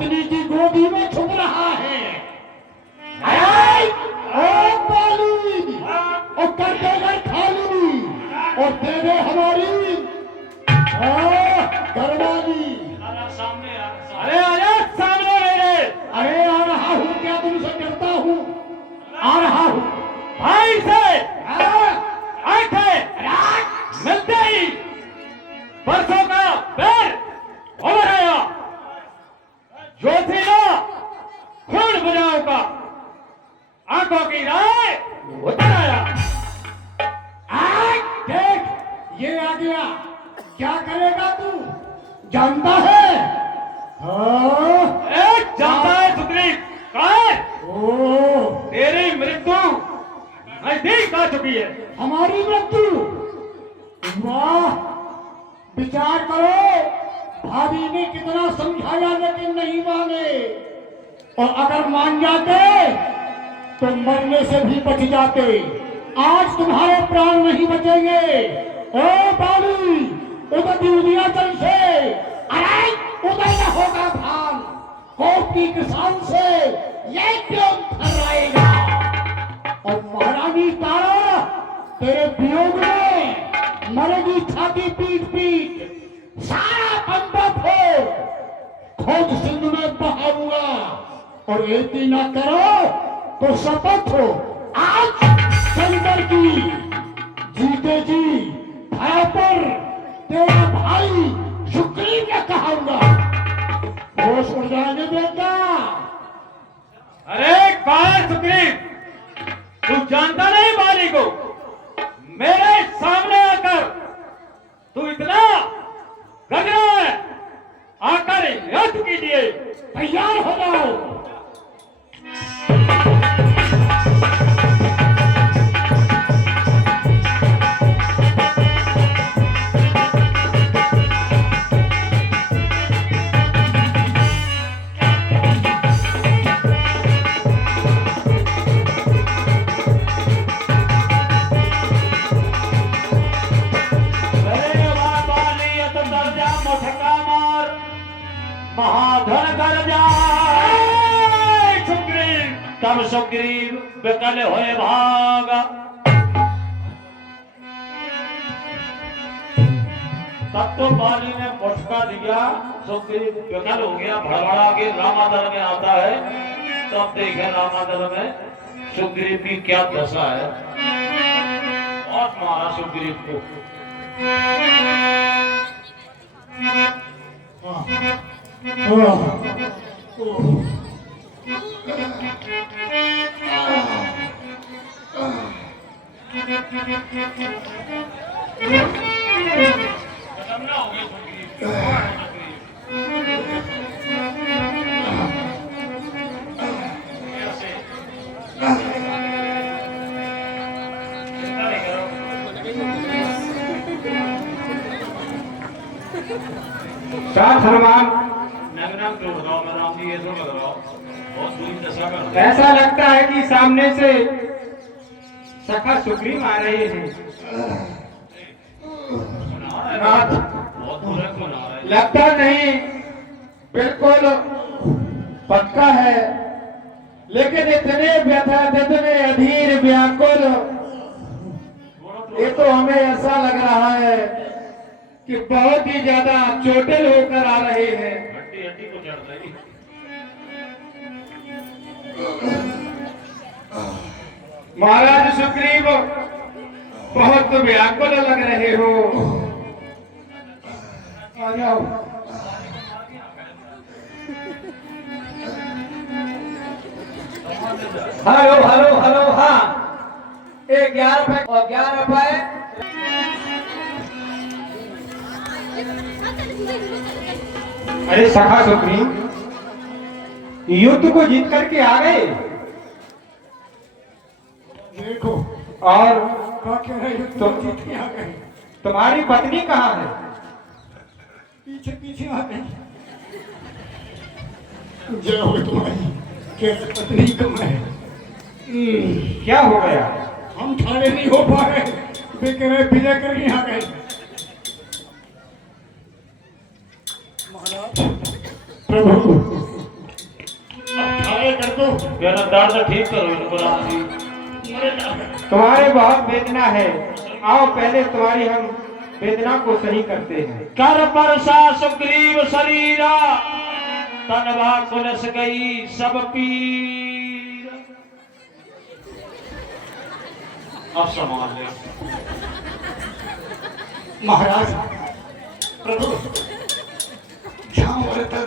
पत्नी की गोदी में छुप रहा है। ओ बाली और कर देगा खाली और दे दे हमारी घरवाली। अरे आजा सामने मेरे। अरे आ रहा हूँ, क्या तुमसे डरता हूँ? आ रहा हूँ भाई से आंखें मिलते ही बरसों का पैर उभर आया। जो थी ना खून बुझाओ का आंखों की राय उतर आया। देख ये आ गया, क्या करेगा तू जानता है? एक जानता है सुग्रीव तेरी मृत्यु नजदीक आ चुकी है। हमारी मृत्यु? वाह, विचार करो, भाभी ने कितना समझाया लेकिन नहीं माने, और अगर मान जाते तो मरने से भी बच जाते। आज तुम्हारे प्राण नहीं बचेंगे। ओ बाली उधर दुनियाचल से, अरे उधर न होगा भान, कोर्ट की किसान से ये क्यों थर्राएगा। और महारानी तारा तेरे वियोग में मरेगी छाती पीट पीट, सारा पंपा फोड़ खोज सिंध में बहाऊंगा। और एक ही ना करो तो शपथ हो आज शंकर की जीते जी भय पर तेरा भाई सुग्रीव ने कहूंगा। होश उड़ जाएंगे बेटा। अरे कौन सुग्रीव, तू जानता नहीं बाली को? मेरे सामने आकर तू इतना गजरा है, आकर युद्ध कीजिए। तैयार हो जाओ। महाधन कर जा सुग्रीव। तब सुग्रीव विकल होए भागा। तब तो बाली ने मुठका दिया, सुग्रीव विकल हो गया, भड़बड़ा के रामादल में आता है। तब देखे रामादल में सुग्रीव की क्या दशा है, और मारा सुग्रीव को। ऐसा लगता है कि सामने से सखा सुग्रीव आ रहे हैं। लगता नहीं, बिल्कुल पक्का है, लेकिन इतने व्यथित, इतने अधीर व्याकुल, ये तो हमें ऐसा लग रहा है कि बहुत ही ज्यादा चोटिल होकर आ रहे हैं। हड्डी हड्डी को चढ़ रही। महाराज सुग्रीव बहुत व्याकुल लग रहे हो। आ जाओ। Hello hello hello. हाँ, 11 रुपए और 11 रुपए। अरे सखा सुग्रीव, युद्ध को जीत करके आ गए। देखो और कह रहे हो तुम जीते आ गए। तुम्हारी पत्नी कहाँ है? पीछे पीछे आ गई। जय हो तुम्हारी, कैसे पत्नी कम है। क्या हो गया? हम खड़े नहीं हो पा रहे, वे कह रहे विजय करके आ गए। महाराज प्रभु दर्द ठीक करो इनको राम जी। तुम्हारे बहुत वेदना है, आओ पहले तुम्हारी हम वेदना को सही करते हैं। कर परसा सुग्रीव शरीरा, तनवा कुलस गई सब पीर। अब संभाल ले। महाराज प्रभु जहाँ बोले तब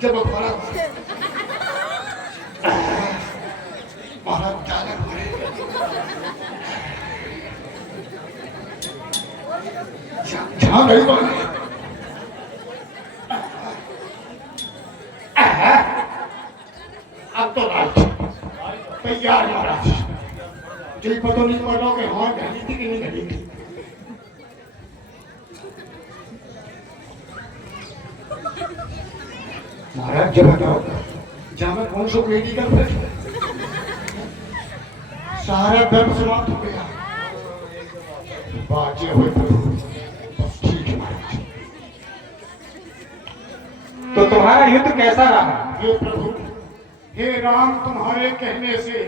जब महाराज जाने बोले जहाँ नहीं बोले अब तो राज तैयार महाराज जी पता नहीं पड़ा कि हाँ घड़ी थी कि नहीं घड़ी थी। महाराज जब बताओ जहाँ में कौन सा मेडिकल पे सारा दर्द समाप्त हो गया। बाजे हुए प्रभु बस ठीक है महाराज। तो तुम्हारा युद्ध कैसा रहा? हे प्रभु हे राम तुम्हारे कहने से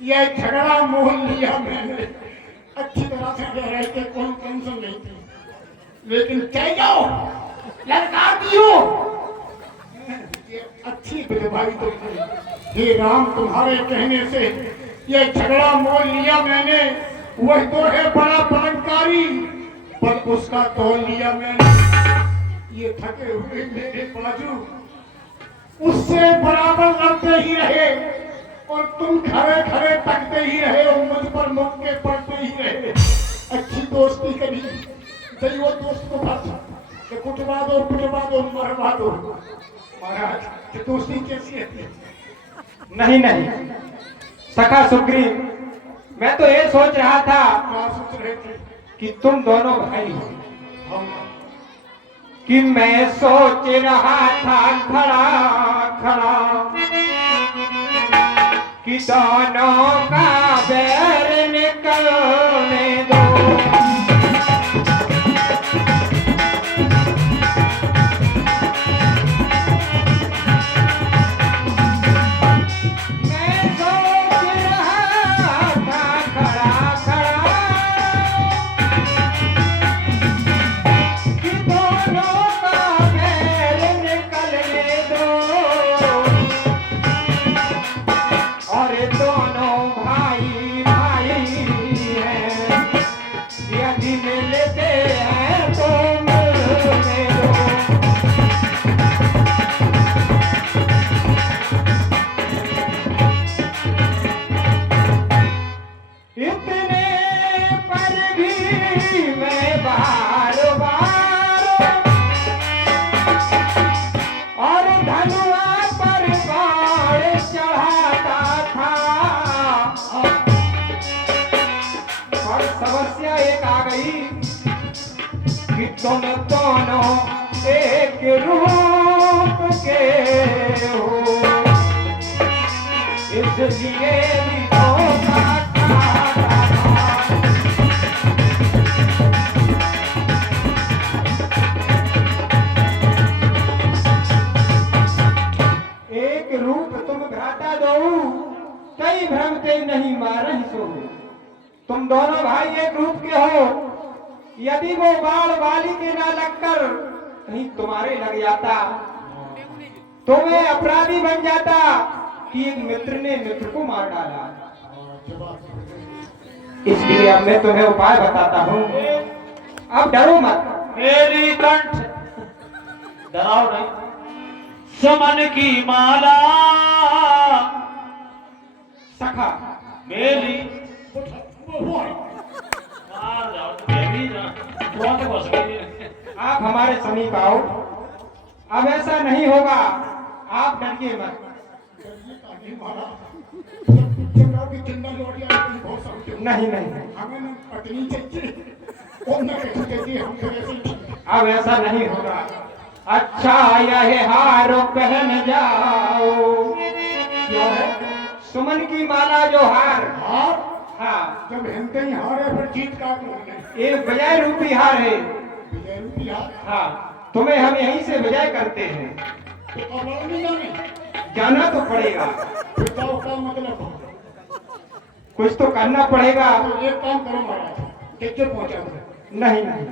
यह झगड़ा मोल लिया मैंने। अच्छी तरह से कह रहे थे, कोई टेंशन नहीं थी, लेकिन कह जाओ लड़का दियो ये अच्छी विधवाई तो थी। हे राम तुम्हारे कहने से यह झगड़ा मोल लिया मैंने। वह तो है बड़ा बलंकारी, पर उसका तोल लिया मैंने। ये थके हुए मेरे बाजू उससे बराबर लड़ते ही रहे, और तुम खड़े खड़े तकते ही रहे और मुझ पर मौके पड़ते ही रहे। अच्छी दोस्ती करी सही, वो दोस्त को बस कुटवा दो मरवा दो। महाराज ये दोस्ती कैसी है? नहीं नहीं सखा सुग्रीव, मैं तो ये सोच रहा था क्या सोच रहे थे? कि तुम दोनों भाई हो। हम कि मैं सोच रहा था खड़ा खड़ा कि दोनों का बैर निकलने दो। मैं सोच रहा था खड़ा खड़ा कि दोनों का बैर निकलने दो, और दोनों भाई भाई हैं, यदि मिलते हैं तो मिलने दो। इतने पर भी मैं बार बार और धनुआ पर बाण चढ़ाता था, और समस्या एक आ गई कि तुम दोनों एक रूप के हो, इसलिए भी धोखा खाता था। एक रूप तुम भ्राता दो, कई भ्रमते नहीं मारहि सो। तुम दोनों भाई एक रूप के हो, यदि वो बाण वाली के ना लगकर कहीं तुम्हारे लग जाता तो मैं अपराधी बन जाता कि एक मित्र ने मित्र को मार डाला। इसलिए अब मैं तुम्हें उपाय बताता हूँ, अब डरो मत। मेरी कंठ डराओ नहीं, समन की माला सखा मेरी मार जाओ, बेबी ना बहुत बस गई। आप हमारे समीप आओ, अब ऐसा नहीं होगा, आप डरिए मत। नहीं नहीं पत्नी चाहिए और न चाहिए, हम अब ऐसा नहीं होगा। अच्छा यह हार पहन जाओ। क्या है? सुमन की माला जो हार, हार? हाँ जब हिंदे ही हार है फिर जीत का बोलने ये विजय रूपी हार है। विजय रूपी हार। हाँ तुम्हें हम यहीं से विजय करते हैं। तो अब और नहीं जाने जाना तो पड़ेगा, फिर तो क्या मतलब हो? कुछ तो करना पड़ेगा। तो एक काम करो महाराज, टिकट पहुंचा दो। नहीं नहीं,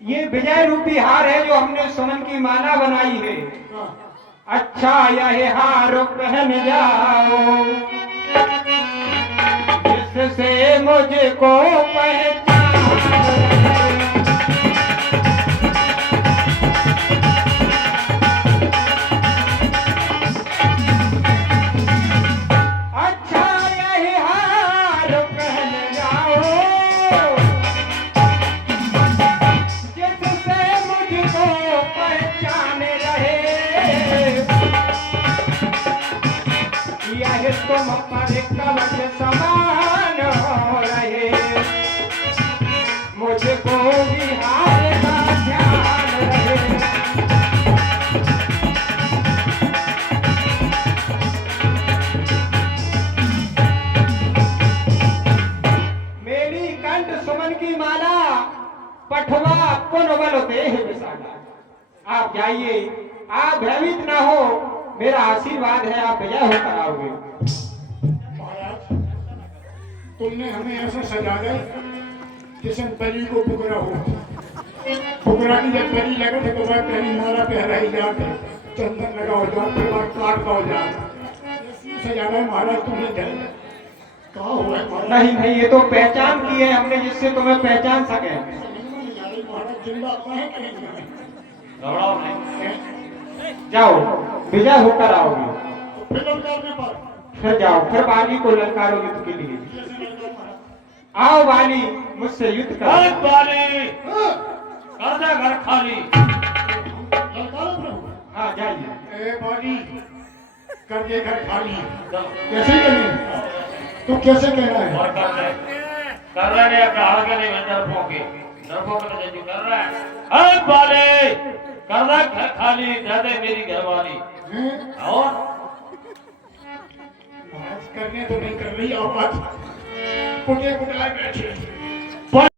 ये विजय रूपी हार है जो हमने सुमन की माला बनाई है। हाँ, अच्छा यह हार पहन जाओ, जिससे मुझको पहचान। अच्छा यह हार पहन जाओ, जिससे मुझको पहचान रहे। यह तुम पर कवच समान हो रहे, मुझको भी हार का ध्यान रहे। मेरी कंठ सुमन की माला, पठवा पुनवल देह विशाला। आप जाइए, आप भयभीत ना हो, मेरा आशीर्वाद है, आप विजय होकर आओगे। महाराज तुमने हमें ऐसा सजा दे जैसे परी को पुकरा हो। पुकरा की जब परी लगे थे तो मैं पहली माला पे हराई जाते, चंदन लगा हो जाओ, फिर बार काट का हो जाए। सजा दे महाराज तुमने जय कहा हुआ है महाराज। नहीं नहीं, ये तो पहचान की है हमने, जिससे तुम्हें पहचान सके। महाराज जिंदा कहाँ करेंगे? घबराओ नहीं, जाओ, विजय होकर आओगे। तो फिर ललकारने पर फिर जाओ, फिर बाली को ललकारो युद्ध के लिए। कैसे ललकार महाराज? आओ बाली, मुझसे युद्ध अरे करो। बाली हाँ, कर दे घर खाली। ललकारो प्रभु। हाँ जाइए। ए बाली कर दे घर खाली। चलो, कैसे करें? तू कैसे कह रहा है? और कर रहे हैं अपना आगे नहीं मैं डरपोक ने जैसे कर रहा है। अरे बाली कर दे घर खाली, दे दे मेरी घरवाली। हैं? और आज करने तो नहीं कर रही, आवाज पुटे पुटाए बैठे।